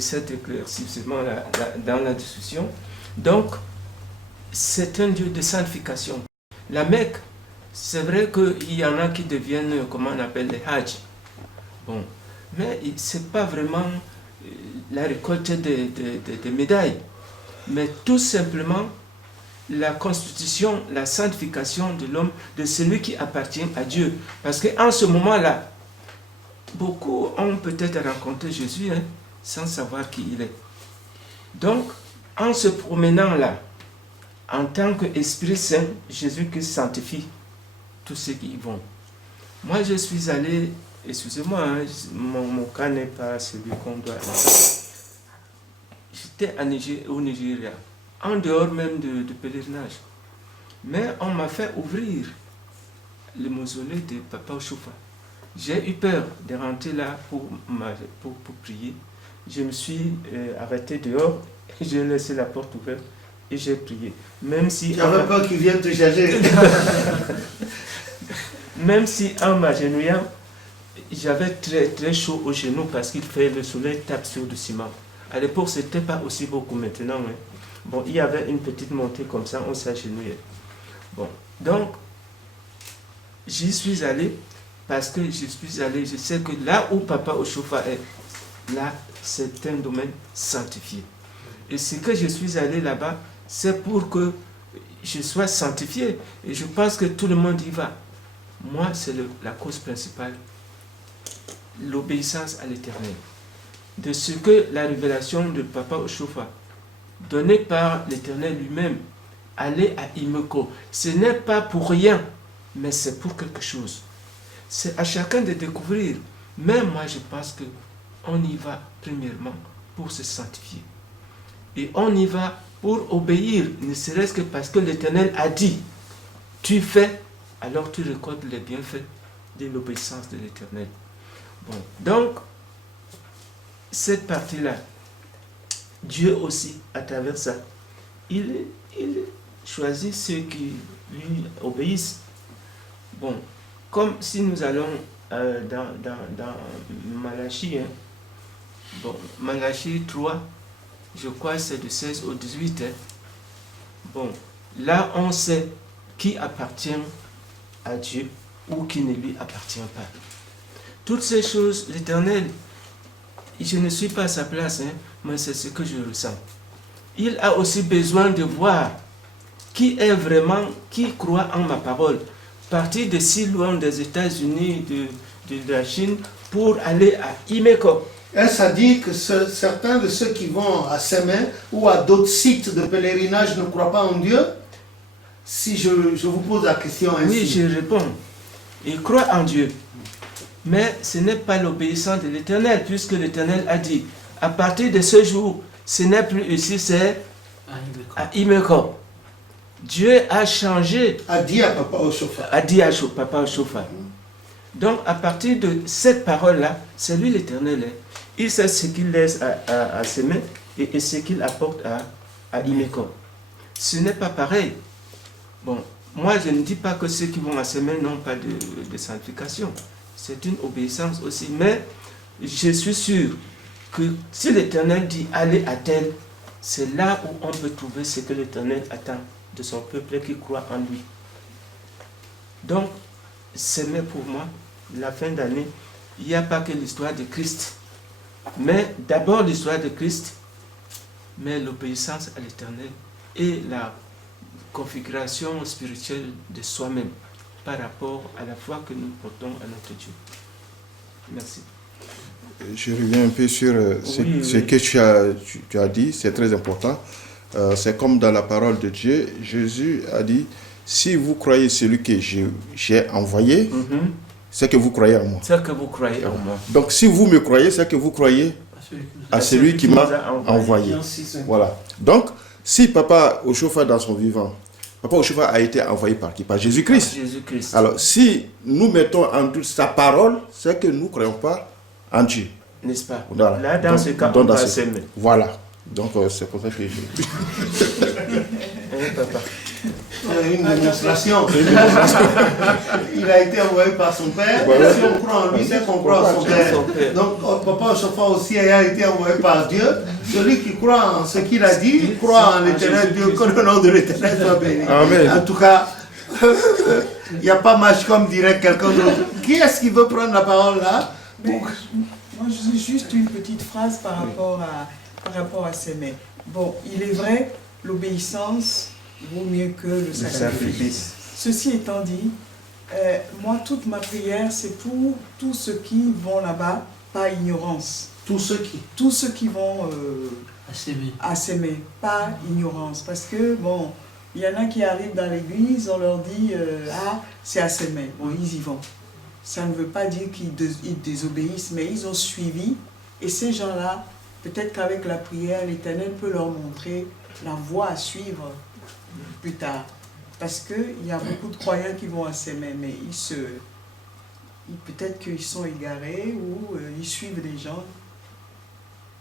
cet éclaircissement dans la discussion. Donc, c'est un Dieu de sanctification. La Mecque, c'est vrai qu'il y en a qui deviennent, comment on appelle, les Hajj. Bon, mais ce n'est pas vraiment la récolte des médailles, mais tout simplement la constitution, la sanctification de l'homme, de celui qui appartient à Dieu. Parce qu'en ce moment-là, beaucoup ont peut-être rencontré Jésus sans savoir qui il est. Donc, en se promenant là, en tant qu'Esprit Saint, Jésus-Christ sanctifie tous ceux qui y vont. Moi, je suis allé, excusez-moi, mon cas n'est pas celui qu'on doit avoir. J'étais au Nigeria, en dehors même de pèlerinage. Mais on m'a fait ouvrir le mausolée de Papa Ochofa. J'ai eu peur de rentrer là pour prier. Je me suis arrêté dehors, j'ai laissé la porte ouverte et j'ai prié. Même si... Tu n'avais pas qu'ils viennent te chercher. Même si en m'agenouillant, j'avais très, très chaud aux genoux parce qu'il fait le soleil tape sur du ciment. À l'époque, ce n'était pas aussi beaucoup maintenant. Bon, il y avait une petite montée comme ça, on s'agenouillait. Bon, donc, j'y suis allé parce que je sais que là où Papa Ochofa est, là, c'est un domaine sanctifié. Et ce que je suis allé là-bas, c'est pour que je sois sanctifié. Et je pense que tout le monde y va. Moi, c'est la cause principale. L'obéissance à l'Éternel. De ce que la révélation de Papa Ochofa, donnée par l'Éternel lui-même, aller à Imeko, ce n'est pas pour rien, mais c'est pour quelque chose. C'est à chacun de découvrir. Mais moi, je pense qu'on y va premièrement pour se sanctifier. Et on y va pour obéir, ne serait-ce que parce que l'Éternel a dit, tu fais, alors tu récoltes les bienfaits de l'obéissance de l'Éternel. Bon, donc, cette partie-là, Dieu aussi, à travers ça, il choisit ceux qui lui obéissent. Bon, comme si nous allons dans Malachie, bon, Malachie 3, je crois que c'est de 16 au 18. Bon, là on sait qui appartient à Dieu ou qui ne lui appartient pas. Toutes ces choses, l'Éternel, je ne suis pas à sa place, mais c'est ce que je ressens. Il a aussi besoin de voir qui est vraiment, qui croit en ma parole. Partir de si loin des États-Unis, de la Chine, pour aller à Imeko. Est-ce à dire que certains de ceux qui vont à Sémé ou à d'autres sites de pèlerinage ne croient pas en Dieu? Si je vous pose la question ainsi. Oui, je réponds. Ils croient en Dieu. Mais ce n'est pas l'obéissance de l'Éternel, puisque l'Éternel a dit, à partir de ce jour, ce n'est plus ici, c'est à Imeko. Dieu a changé. A dit à Papa Ochofa. A dit à Papa Ochofa. Donc, à partir de cette parole-là, c'est lui l'Éternel. Il sait ce qu'il laisse à Sémé et ce qu'il apporte à Imeko. Ce n'est pas pareil. Bon, moi, je ne dis pas que ceux qui vont à Sémé n'ont pas de sanctification. C'est une obéissance aussi. Mais je suis sûr que si l'Éternel dit allez à tel, c'est là où on peut trouver ce que l'Éternel attend de son peuple qui croit en lui. Donc, Sémé pour moi, la fin d'année, il n'y a pas que l'histoire de Christ. Mais d'abord l'histoire de Christ, mais l'obéissance à l'Éternel et la configuration spirituelle de soi-même par rapport à la foi que nous portons à notre Dieu. Merci. Je reviens un peu sur ce que tu as dit, c'est très important. C'est comme dans la parole de Dieu, Jésus a dit, si vous croyez celui que j'ai envoyé, c'est que vous croyez en moi. C'est que vous croyez en moi. Donc si vous me croyez, c'est que vous croyez à celui qui m'a envoyé. Voilà. Donc, si Papa Ochofa dans son vivant, Papa Ochofa a été envoyé par qui? Par Jésus-Christ. Jésus-Christ. Alors, si nous mettons en doute sa parole, c'est que nous ne croyons pas en Dieu. N'est-ce pas? Voilà. Là, dans ce cas, on va s'aimer. Voilà. Donc, c'est pour ça que je... Papa. Une démonstration. Il a été envoyé par son père. Voilà. Si on croit en lui, c'est qu'on croit en son père. Donc, Papa Ochofa aussi a été envoyé par Dieu. Celui qui croit en ce qu'il a dit, croit en l'éternel Dieu, que le nom de l'éternel soit béni. Amen. En tout cas, il n'y a pas match comme dirait quelqu'un d'autre. Qui est-ce qui veut prendre la parole là? Mais, moi, je dis juste une petite phrase par rapport à s'aimer. Bon, il est vrai, l'obéissance vaut mieux que le sacrifice. Ceci étant dit, moi, toute ma prière, c'est pour tous ceux qui vont là-bas, pas ignorance. Tous ceux qui vont à s'aimer, pas ignorance. Parce que, bon, il y en a qui arrivent dans l'église, on leur dit, ah, c'est à s'aimer. Bon, ils y vont. Ça ne veut pas dire qu'ils désobéissent, mais ils ont suivi. Et ces gens-là, peut-être qu'avec la prière, l'Éternel peut leur montrer la voie à suivre plus tard. Parce qu'il y a beaucoup de croyants qui vont à s'aimer, mais peut-être qu'ils sont égarés ou ils suivent des gens.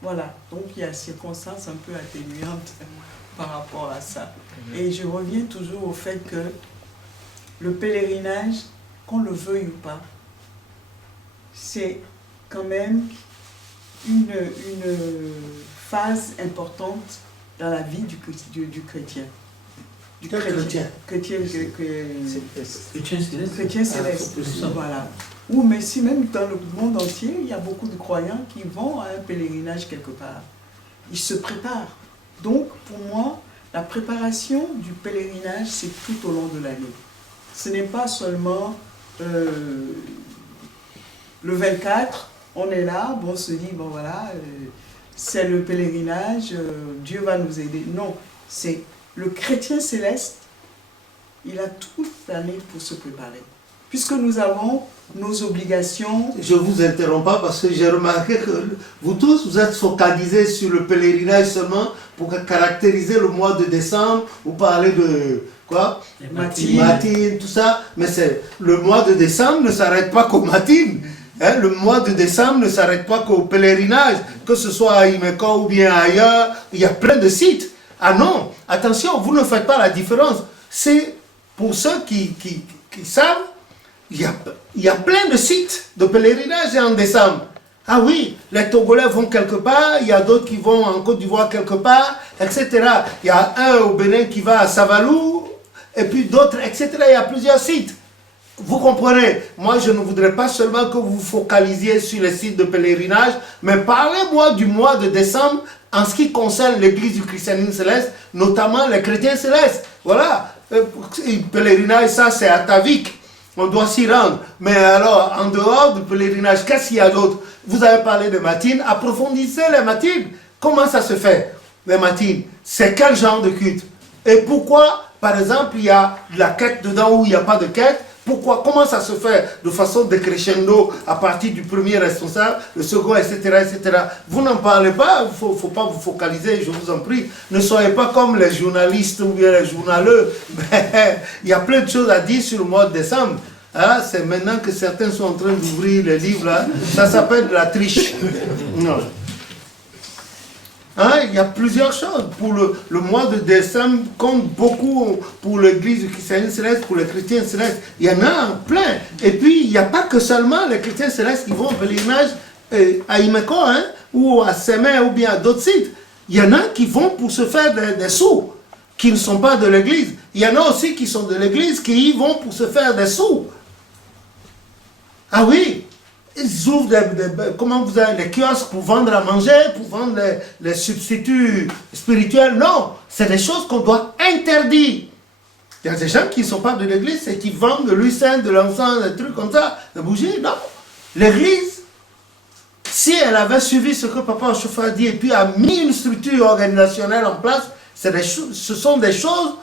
Voilà, donc il y a circonstances un peu atténuantes par rapport à ça. Et je reviens toujours au fait que le pèlerinage, qu'on le veuille ou pas, c'est quand même une phase importante dans la vie du chrétien. Chrétien céleste. Voilà. Ou mais si même dans le monde entier, il y a beaucoup de croyants qui vont à un pèlerinage quelque part. Ils se préparent. Donc, pour moi, la préparation du pèlerinage, c'est tout au long de l'année. Ce n'est pas seulement le 24, on est là, bon, on se dit, bon voilà, c'est le pèlerinage, Dieu va nous aider. Non, c'est le chrétien céleste, il a toute l'année pour se préparer. Puisque nous avons nos obligations. Je ne vous interromps pas parce que j'ai remarqué que vous tous, vous êtes focalisés sur le pèlerinage seulement pour caractériser le mois de décembre. Vous parlez de quoi? Matines, tout ça. Mais le mois de décembre ne s'arrête pas qu'aux matines. Hein, le mois de décembre ne s'arrête pas qu'au pèlerinage, que ce soit à Imeko ou bien ailleurs. Il y a plein de sites. Ah non, attention, vous ne faites pas la différence. C'est pour ceux qui savent. Il y a plein de sites de pèlerinage en décembre. Ah oui, les Togolais vont quelque part, il y a d'autres qui vont en Côte d'Ivoire quelque part, etc. Il y a un au Bénin qui va à Savalou, et puis d'autres, etc. Il y a plusieurs sites. Vous comprenez? Moi, je ne voudrais pas seulement que vous vous focalisiez sur les sites de pèlerinage, mais parlez-moi du mois de décembre en ce qui concerne l'église du christianisme céleste, notamment les chrétiens célestes. Voilà, pèlerinage, ça c'est atavik. On doit s'y rendre. Mais alors, en dehors du pèlerinage, qu'est-ce qu'il y a d'autre? Vous avez parlé de matines, approfondissez les matines. Comment ça se fait, les matines? C'est quel genre de culte? Et pourquoi, par exemple, il y a la quête dedans ou il n'y a pas de quête? Pourquoi? Comment ça se fait de façon décrescendo à partir du premier responsable, le second, etc., etc. Vous n'en parlez pas, il ne faut pas vous focaliser, je vous en prie. Ne soyez pas comme les journalistes ou bien les journaleux. Il y a plein de choses à dire sur le mois de décembre. Ah, c'est maintenant que certains sont en train d'ouvrir les livres là. Ça s'appelle de la triche. Non. Hein, il y a plusieurs choses. Pour le mois de décembre, comme beaucoup pour l'église du christianisme céleste, pour les chrétiens célestes, il y en a plein. Et puis, il n'y a pas que seulement les chrétiens célestes qui vont au pèlerinage à Imeko, hein, ou à Sémé, ou bien à d'autres sites. Il y en a qui vont pour se faire des sous, qui ne sont pas de l'église. Il y en a aussi qui sont de l'église, qui y vont pour se faire des sous. Ah oui, ils ouvrent des kiosques pour vendre à manger, pour vendre les substituts spirituels. Non, c'est des choses qu'on doit interdire. Il y a des gens qui ne sont pas de l'église et qui vendent de l'huile sainte, de l'encens, des trucs comme ça, des bougies. Non, l'église, si elle avait suivi ce que Papa Ochofa a dit et puis a mis une structure organisationnelle en place, ce sont des choses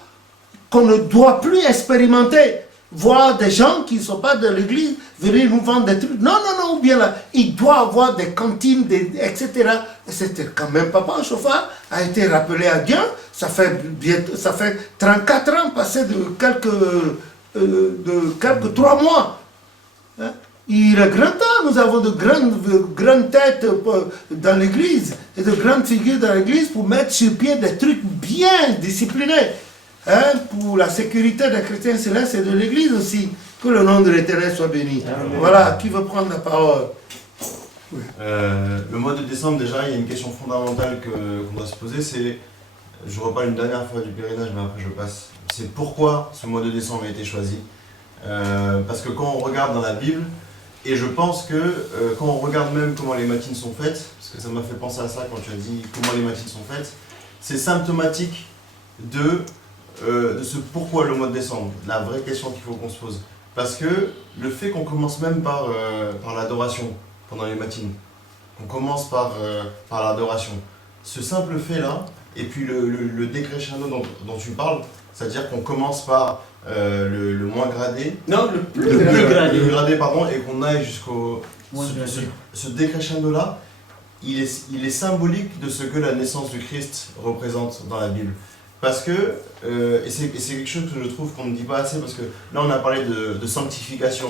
qu'on ne doit plus expérimenter. Voir des gens qui ne sont pas de l'église venir nous vendre des trucs. Non, ou bien là, il doit avoir des cantines, etc. Et c'était quand même Papa Ochofa a été rappelé à Dieu. Ça fait 34 ans passé de quelques 3 mois. Hein? Il est grand temps, nous avons de grandes têtes dans l'église et de grandes figures dans l'église pour mettre sur pied des trucs bien disciplinés. hein, pour la sécurité des chrétiens célestes et de l'Église aussi. Que le nom de l'Éternel soit béni. Amen. Voilà, qui veut prendre la parole? Oui. Le mois de décembre, déjà, il y a une question fondamentale qu'on doit se poser, c'est, je reparle une dernière fois du pèlerinage, mais après je passe, c'est pourquoi ce mois de décembre a été choisi. Parce que quand on regarde dans la Bible, et je pense que quand on regarde même comment les matines sont faites, parce que ça m'a fait penser à ça quand tu as dit comment les matines sont faites, c'est symptomatique de ce pourquoi le mois de décembre, la vraie question qu'il faut qu'on se pose. Parce que le fait qu'on commence même par l'adoration pendant les matines, qu'on commence par l'adoration, ce simple fait-là, et puis le décrescendo dont tu parles, c'est-à-dire qu'on commence par le moins gradé, non, le plus gradé, pardon, et qu'on aille jusqu'au... Ce décrescendo-là, il est symbolique de ce que la naissance du Christ représente dans la Bible. Parce que, et c'est quelque chose que je trouve qu'on ne dit pas assez, parce que là on a parlé de sanctification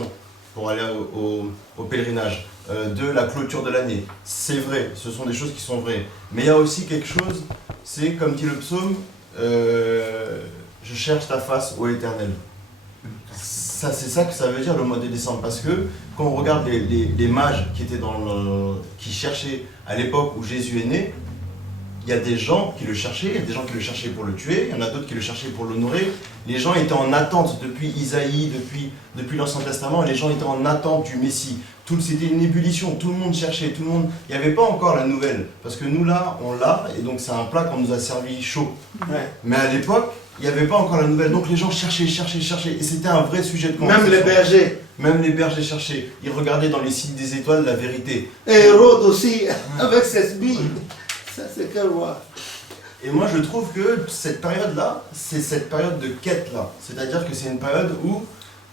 pour aller au pèlerinage, de la clôture de l'année. C'est vrai, ce sont des choses qui sont vraies. Mais il y a aussi quelque chose, c'est comme dit le psaume, je cherche ta face, ô Éternel. C'est ça que ça veut dire le mois de décembre, parce que quand on regarde les mages qui cherchaient à l'époque où Jésus est né, il y a des gens qui le cherchaient, il y a des gens qui le cherchaient pour le tuer, il y en a d'autres qui le cherchaient pour l'honorer. Les gens étaient en attente depuis Isaïe, depuis l'Ancien Testament, les gens étaient en attente du Messie. C'était une ébullition, tout le monde cherchait, il n'y avait pas encore la nouvelle. Parce que nous là, on l'a, et donc c'est un plat qu'on nous a servi chaud. Ouais. Mais à l'époque, il n'y avait pas encore la nouvelle, donc les gens cherchaient, et c'était un vrai sujet de conversation. Même les bergers cherchaient, ils regardaient dans les signes des étoiles la vérité. Et Hérode aussi, avec ses sbires. Ça, c'est quelle voix. Et moi, je trouve que cette période-là, c'est cette période de quête-là. C'est-à-dire que c'est une période où,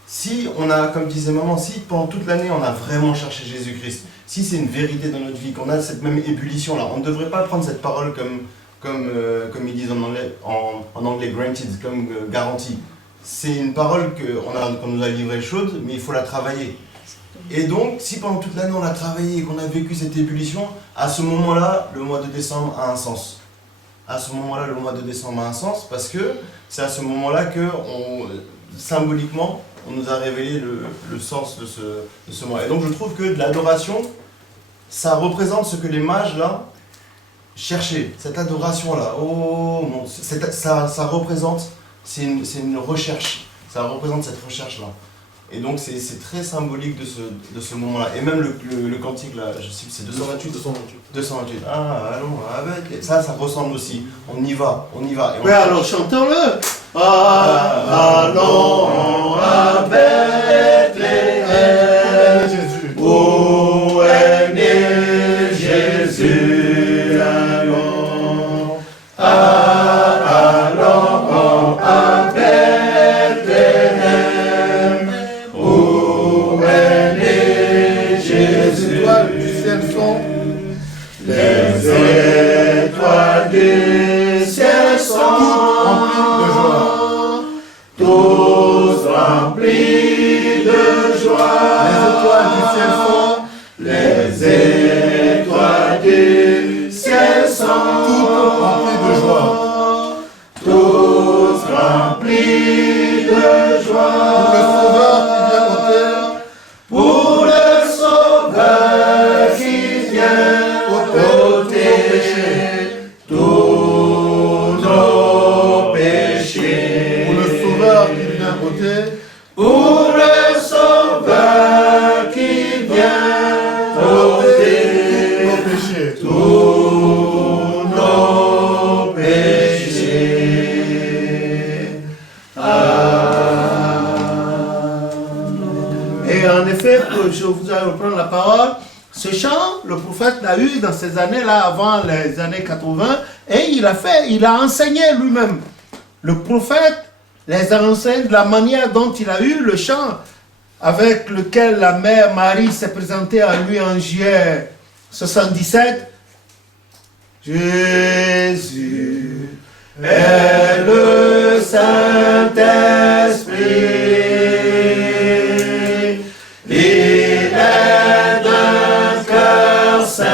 si on a, comme disait maman, si pendant toute l'année, on a vraiment cherché Jésus-Christ, si c'est une vérité dans notre vie, qu'on a cette même ébullition-là, on ne devrait pas prendre cette parole comme ils disent en anglais granted, comme garantie. C'est une parole qu'on nous a livrée chaude, mais il faut la travailler. Et donc, si pendant toute l'année on a travaillé et qu'on a vécu cette ébullition, à ce moment-là, le mois de décembre a un sens. À ce moment-là, le mois de décembre a un sens parce que c'est à ce moment-là que, symboliquement, on nous a révélé le sens de ce mois. Et donc, je trouve que de l'adoration, ça représente ce que les mages, là, cherchaient. Cette adoration-là, ça représente, c'est une recherche. Ça représente cette recherche-là. Et donc c'est très symbolique de ce moment-là. Et même le cantique là, je sais c'est 228. Ah, allons avec. Ça ressemble aussi. On y va. Mais alors chantons-le. Allons à Bethléem, où est né Jésus. Allons à Bethléem, où est né Jésus. Les étoiles du ciel sont tous remplis de joie. Les étoiles du ciel sont toutes remplies de joie. Tous remplis de joie. Pour le Sauveur qui vient ôter tous nos péchés. Pour le Sauveur qui vient ôter. Pour le Sauveur qui vient ôter tous nos péchés. Et en effet, je vous ai reprendre la parole. Ce chant, le prophète l'a eu dans ces années-là, avant les années 80, et il a enseigné lui-même. Le prophète les a enseignés de la manière dont il a eu le chant avec lequel la mère Marie s'est présentée à lui en juillet 77. Jésus est le Saint-Esprit. Il est d'un cœur saint,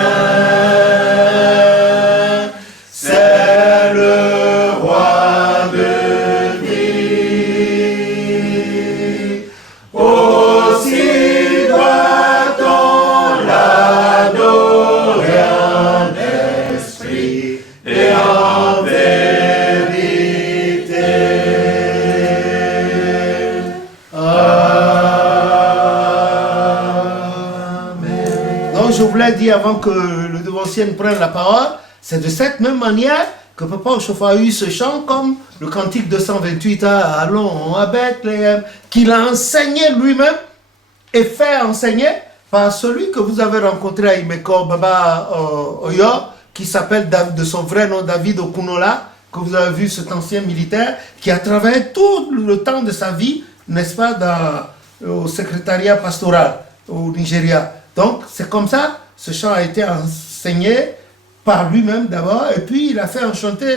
c'est le roi de je voulais dire avant que le devancier prenne la parole, c'est de cette même manière que Papa Oshofa a eu ce chant comme le cantique 228 à Allons à Bethléem, qu'il a enseigné lui-même et fait enseigner par celui que vous avez rencontré à Imeko, Baba Oyo, qui s'appelle de son vrai nom David Okunola, que vous avez vu, cet ancien militaire, qui a travaillé tout le temps de sa vie, n'est-ce pas, au secrétariat pastoral au Nigeria. Donc, c'est comme ça, ce chant a été enseigné par lui-même d'abord, et puis il a fait enchanter,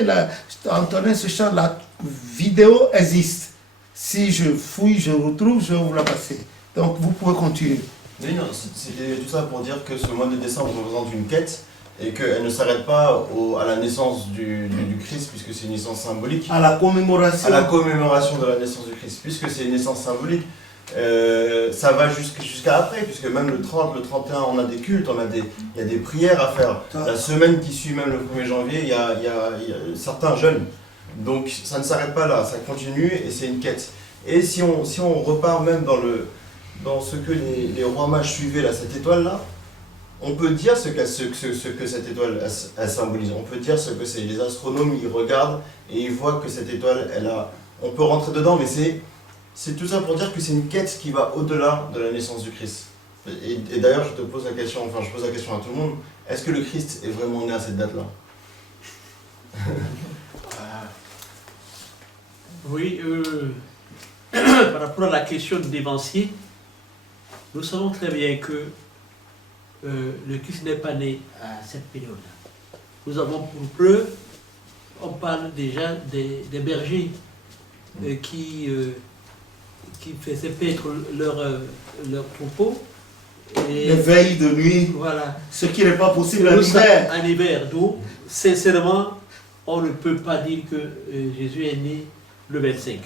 entonner ce chant. La vidéo existe. Si je fouille, je retrouve, je vais vous la passer. Donc, vous pouvez continuer. Oui, non, c'était tout ça pour dire que ce mois de décembre représente une quête et qu'elle ne s'arrête pas à la naissance du Christ, puisque c'est une naissance symbolique. À la commémoration. À la commémoration de la naissance du Christ, puisque c'est une naissance symbolique. Ça va jusqu'à après, puisque même le 30, le 31, on a des cultes, il y a des prières à faire. La semaine qui suit, même le 1er janvier, il y a certains jeûnes. Donc ça ne s'arrête pas là, ça continue et c'est une quête. Et si on repart même dans ce que les rois mages suivaient, là, cette étoile-là, on peut dire ce que cette étoile elle symbolise. On peut dire ce que c'est. Les astronomes, ils regardent et ils voient que cette étoile, on peut rentrer dedans, mais c'est tout ça pour dire que c'est une quête qui va au-delà de la naissance du Christ. Et d'ailleurs, je pose la question à tout le monde, est-ce que le Christ est vraiment né à cette date-là? Oui, par rapport à la question de dévancier, nous savons très bien que le Christ n'est pas né à cette période-là. Nous avons pour preuve, on parle déjà des bergers qui faisaient paître leur troupeau. Les veilles de nuit, voilà. Ce qui n'est pas possible en hiver. En hiver, donc, sincèrement, on ne peut pas dire que Jésus est né le 25.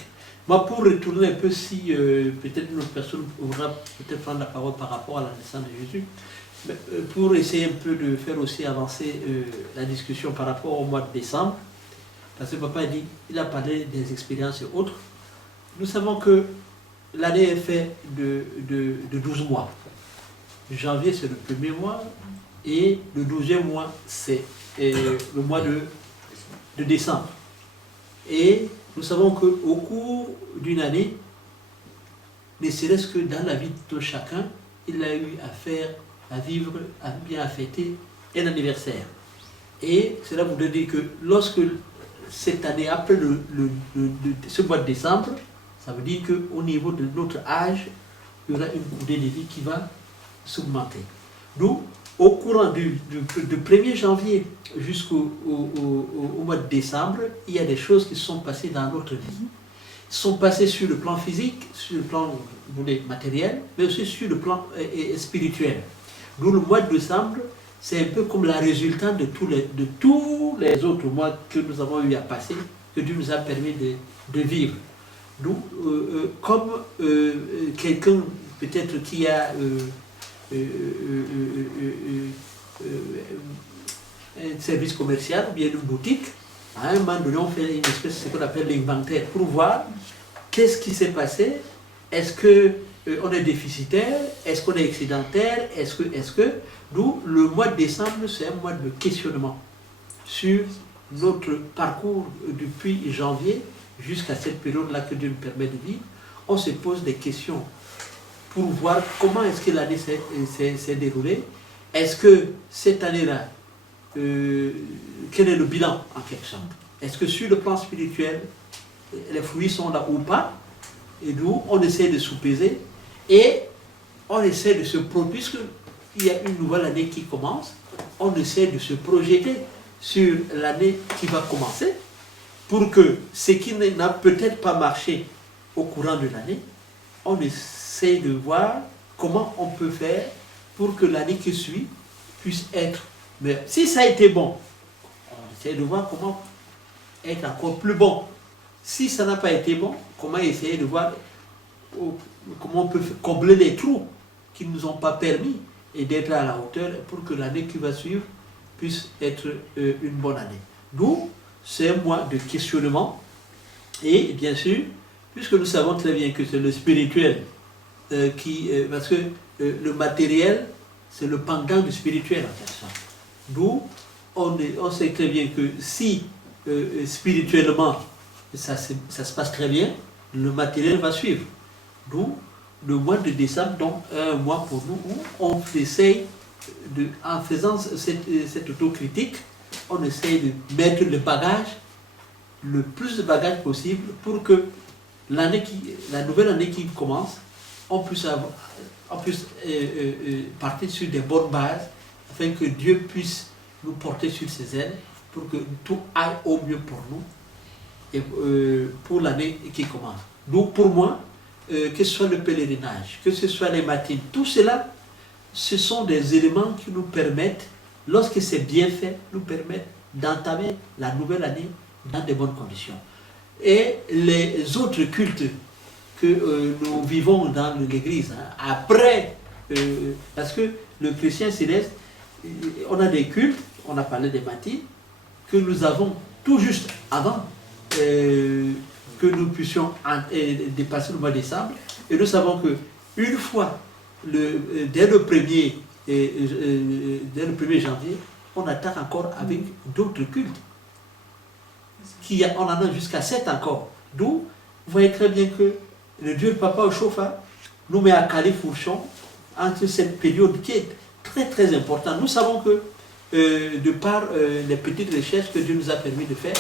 Moi, pour retourner un peu, si peut-être une autre personne voudra peut-être prendre la parole par rapport à la naissance de Jésus, mais, pour essayer un peu de faire aussi avancer la discussion par rapport au mois de décembre, parce que papa il a parlé des expériences et autres. Nous savons que l'année est faite de 12 mois. Janvier, c'est le premier mois, et le 12e mois, c'est le mois de décembre. Et nous savons qu'au cours d'une année, ne serait-ce que dans la vie de chacun, il a eu à vivre, à bien fêter un anniversaire. Et cela voudrait dire que lorsque cette année, après ce mois de décembre, ça veut dire qu'au niveau de notre âge, il y aura une courdée de vie qui va s'augmenter. Donc, au courant du 1er janvier jusqu'au mois de décembre, il y a des choses qui se sont passées dans notre vie. Qui sont passées sur le plan physique, sur le plan matériel, mais aussi sur le plan spirituel. Donc le mois de décembre, c'est un peu comme la résultante de tous les autres mois que nous avons eu à passer, que Dieu nous a permis de vivre. Donc, comme quelqu'un peut-être qui a un service commercial ou bien une boutique, à un moment donné, on fait une espèce de ce qu'on appelle l'inventaire pour voir qu'est-ce qui s'est passé, est-ce qu'on est déficitaire, est-ce qu'on est excédentaire, est-ce que. D'où le mois de décembre, c'est un mois de questionnement sur notre parcours depuis janvier jusqu'à cette période-là que Dieu nous permet de vivre. On se pose des questions pour voir comment est-ce que l'année s'est déroulée. Est-ce que cette année-là, quel est le bilan en quelque sorte? Est-ce que sur le plan spirituel, les fruits sont là ou pas? Et d'où on essaie de sous-peser et on essaie de se projeter, puisqu'il y a une nouvelle année qui commence, on essaie de se projeter sur l'année qui va commencer pour que ce qui n'a peut-être pas marché au courant de l'année, on essaie de voir comment on peut faire pour que l'année qui suit puisse être meilleure. Si ça a été bon, on essaie de voir comment être encore plus bon. Si ça n'a pas été bon, comment essayer de voir comment on peut combler les trous qui ne nous ont pas permis et d'être à la hauteur pour que l'année qui va suivre puisse être une bonne année. D'où c'est un mois de questionnement et bien sûr, puisque nous savons très bien que c'est le spirituel parce que le matériel, c'est le pendant du spirituel en quelque sorte. D'où on sait très bien que si spirituellement ça se passe très bien, le matériel va suivre. D'où le mois de décembre, donc un mois pour nous où on essaye, en faisant cette autocritique, on essaye de mettre le plus de bagages possible pour que la nouvelle année qui commence, on puisse partir sur des bonnes bases afin que Dieu puisse nous porter sur ses ailes pour que tout aille au mieux pour nous et pour l'année qui commence. Donc pour moi, que ce soit le pèlerinage, que ce soit les matines, tout cela, ce sont des éléments qui nous permettent, lorsque c'est bien fait, nous permettent d'entamer la nouvelle année dans de bonnes conditions. Et les autres cultes que nous vivons dans l'Église, après, parce que le chrétien céleste, on a des cultes, on a parlé des matines, que nous avons tout juste avant que nous puissions dépasser le mois de décembre. Et nous savons que une fois, dès le 1er janvier, on attaque encore avec d'autres cultes. On en a jusqu'à 7 encore. D'où, vous voyez très bien que le Dieu de Papa Oshofa nous met à califourchon entre cette période qui est très très importante. Nous savons que, de par les petites recherches que Dieu nous a permis de faire,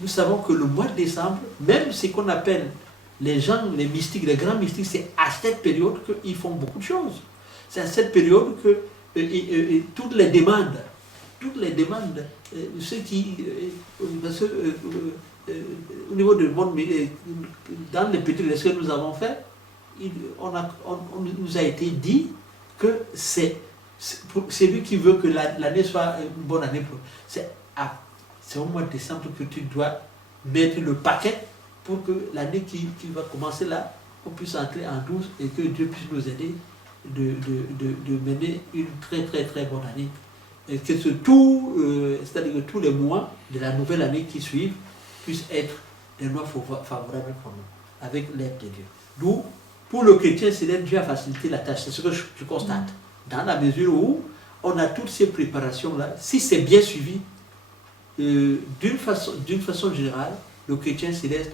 nous savons que le mois de décembre, même ce qu'on appelle les gens, les mystiques, les grands mystiques, c'est à cette période qu'ils font beaucoup de choses. C'est à cette période que toutes les demandes, ceux qui, au niveau du monde, dans les petites recherches que nous avons fait, on nous a été dit que c'est lui qui veut que l'année soit une bonne année. C'est au mois de décembre que tu dois mettre le paquet pour que l'année qui va commencer là, on puisse entrer en douce et que Dieu puisse nous aider de mener une très très très bonne année. Et que c'est-à-dire que tous les mois de la nouvelle année qui suivent puissent être des mois favorables pour nous, avec l'aide de Dieu. D'où, pour le chrétien, c'est l'aide Dieu a facilité la tâche. C'est ce que je constate. Dans la mesure où on a toutes ces préparations-là, si c'est bien suivi, d'une façon générale, le chrétien céleste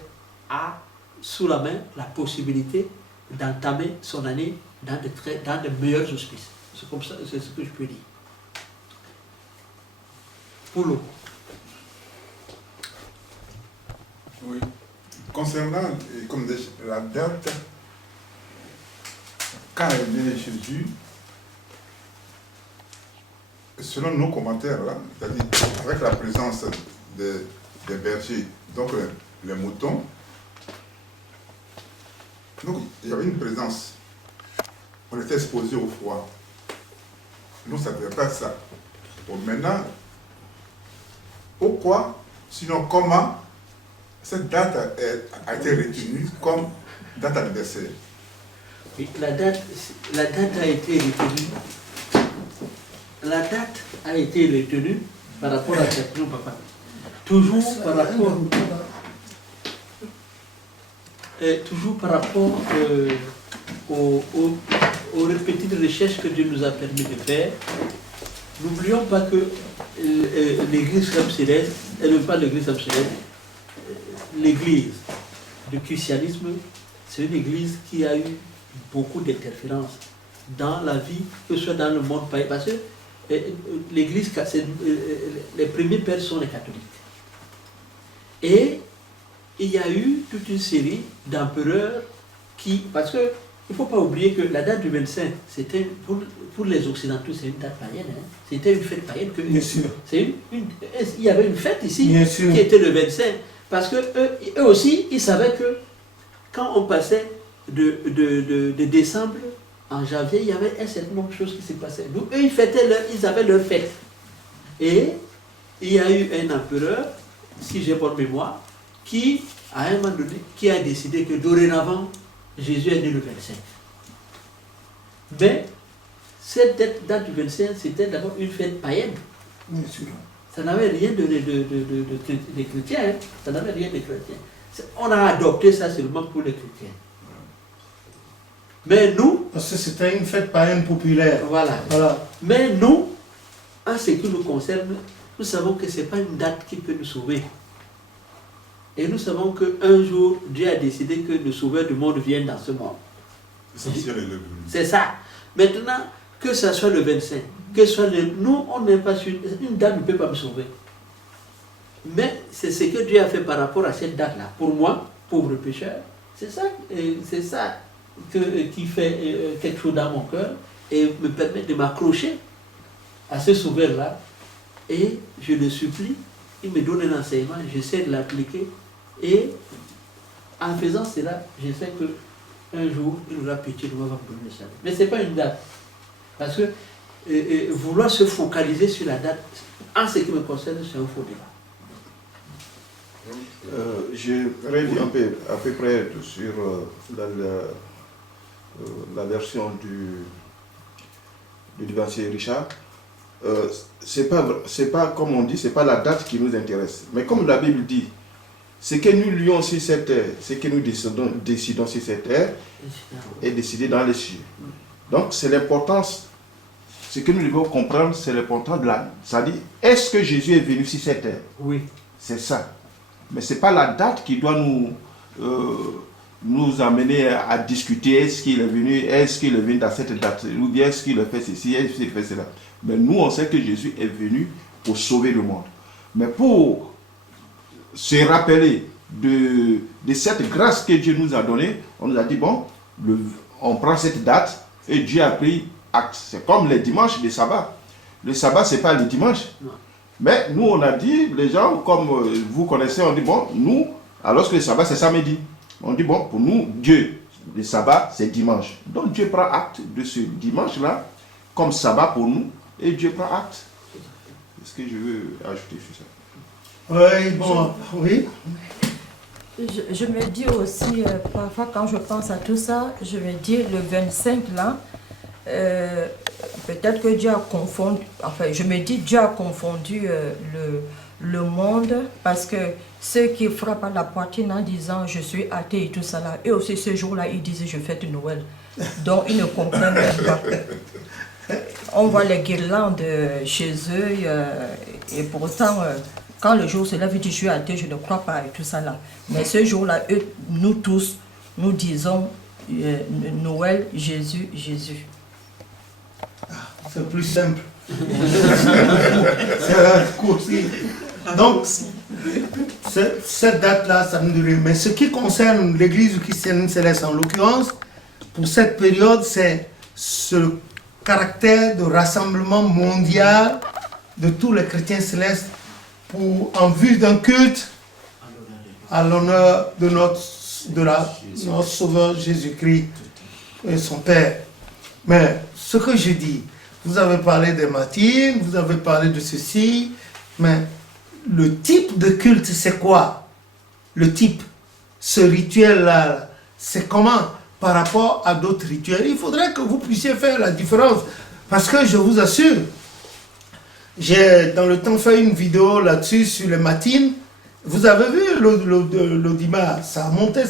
a sous la main la possibilité d'entamer son année dans de meilleurs auspices. C'est comme ça, c'est ce que je peux dire. Pour l'eau. Oui. Concernant comme la date, quand est né Jésus, selon nos commentaires, là, c'est-à-dire avec la présence des bergers, donc les moutons, donc il y avait une présence. On était exposé au froid. Nous, ça ne devait pas ça. Bon, maintenant, pourquoi, sinon comment, cette date a été retenue comme date anniversaire? Oui, la date a été retenue. La date a été retenue par rapport à cette question, papa. Toujours par rapport aux petites recherches que Dieu nous a permis de faire. N'oublions pas que l'Église céleste, elle n'est pas l'Église céleste, l'Église du christianisme, c'est une Église qui a eu beaucoup d'interférences dans la vie, que ce soit dans le monde païen. Parce que l'Église, les premiers pères sont les catholiques. Et il y a eu toute une série d'empereurs qui... Parce que il ne faut pas oublier que la date du 25, c'était pour les Occidentaux, c'est une date païenne. Hein. C'était une fête païenne. Bien sûr. Il y avait une fête ici qui était le 25. Parce que eux aussi, ils savaient que quand on passait de décembre en janvier, il y avait un certain nombre de choses qui se passaient. Donc eux, ils avaient leur fête. Et il y a eu un empereur, si j'ai bonne mémoire, qui, à un moment donné, qui a décidé que dorénavant, Jésus est né le 25. Mais cette date du 25, c'était d'abord une fête païenne. Bien sûr. Ça n'avait rien de chrétien. Hein. Ça n'avait rien de chrétien. On a adopté ça seulement pour les chrétiens. Mais nous, Parce que c'était une fête païenne populaire. voilà. Mais nous, en ce qui nous concerne, nous savons que ce n'est pas une date qui peut nous sauver. Et nous savons qu'un jour, Dieu a décidé que le sauveur du monde vienne dans ce monde. L'essentiel est le venu. C'est ça. Maintenant, que ce soit le 25, que ce soit le... Nous, on n'est pas sûr. Une date ne peut pas me sauver. Mais c'est ce que Dieu a fait par rapport à cette date-là. Pour moi, pauvre pécheur, c'est ça qui fait quelque chose dans mon cœur et me permet de m'accrocher à ce sauveur-là. Et je le supplie, il me donne un enseignement, j'essaie de l'appliquer. Et en faisant cela, je sais qu'un jour, il aura pitié de moi, va me donner le salut. Mais ce n'est pas une date. Parce que vouloir se focaliser sur la date, en ce qui me concerne, c'est un faux débat. Je relis à peu près sur la version du devancier Richard. C'est pas comme on dit, c'est pas la date qui nous intéresse. Mais comme la Bible dit, ce que nous lions sur cette terre, ce que nous décidons sur cette terre, est décidé dans les cieux. Donc c'est l'importance, ce que nous devons comprendre, c'est l'importance de la... C'est-à-dire, est-ce que Jésus est venu sur cette terre? Oui. C'est ça. Mais ce n'est pas la date qui doit nous amener à discuter, est-ce qu'il est venu dans cette date, ou bien est-ce qu'il a fait ceci, est-ce qu'il a fait cela. Mais nous, on sait que Jésus est venu pour sauver le monde. Mais pour se rappeler de cette grâce que Dieu nous a donnée, on nous a dit, bon, on prend cette date et Dieu a pris acte. C'est comme les dimanches de sabbat. Le sabbat, ce n'est pas le dimanche. Non. Mais nous, on a dit, les gens, comme vous connaissez, on dit, bon, nous, alors que le sabbat, c'est samedi. On dit, bon, pour nous, Dieu, le sabbat, c'est dimanche. Donc Dieu prend acte de ce dimanche-là, comme sabbat pour nous, et Dieu prend acte. C'est ce que je veux ajouter sur ça. Oui, bon, oui. Je me dis aussi, parfois quand je pense à tout ça, je me dis le 25 là, peut-être que Dieu a confondu, enfin je me dis Dieu a confondu le monde, parce que ceux qui frappent à la poitrine en disant je suis athée et tout ça là, eux aussi ce jour-là ils disent je fête Noël. Donc ils ne comprennent même pas. On voit les guirlandes chez eux et pourtant quand le jour se lève, ils disent je suis athée, je ne crois pas et tout ça là. Mais ce jour-là, nous tous, nous disons Noël, Jésus, Jésus. C'est plus simple. C'est raccourci. Donc, cette date-là, ça nous dirait. Mais ce qui concerne l'Église chrétienne céleste en l'occurrence, pour cette période, c'est ce caractère de rassemblement mondial de tous les chrétiens célestes en vue d'un culte à l'honneur de notre Sauveur Jésus-Christ et son Père. Mais ce que je dis, vous avez parlé des matines, vous avez parlé de ceci, mais le type de culte, c'est quoi? Le type, ce rituel-là, c'est comment par rapport à d'autres rituels? Il faudrait que vous puissiez faire la différence, parce que je vous assure, j'ai dans le temps fait une vidéo là-dessus sur les matines. Vous avez vu l'audimat, ça a monté,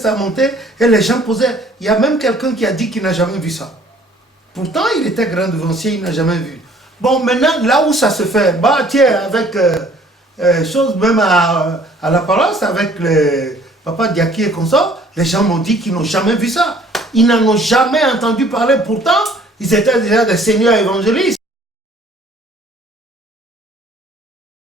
et les gens posaient. Il y a même quelqu'un qui a dit qu'il n'a jamais vu ça. Pourtant, il était grand devancier, il n'a jamais vu. Bon, maintenant, là où ça se fait, bah tiens, avec chose même à la paroisse, avec le papa Diaki et consort, les gens m'ont dit qu'ils n'ont jamais vu ça. Ils n'en ont jamais entendu parler. Pourtant, ils étaient déjà des seigneurs évangélistes.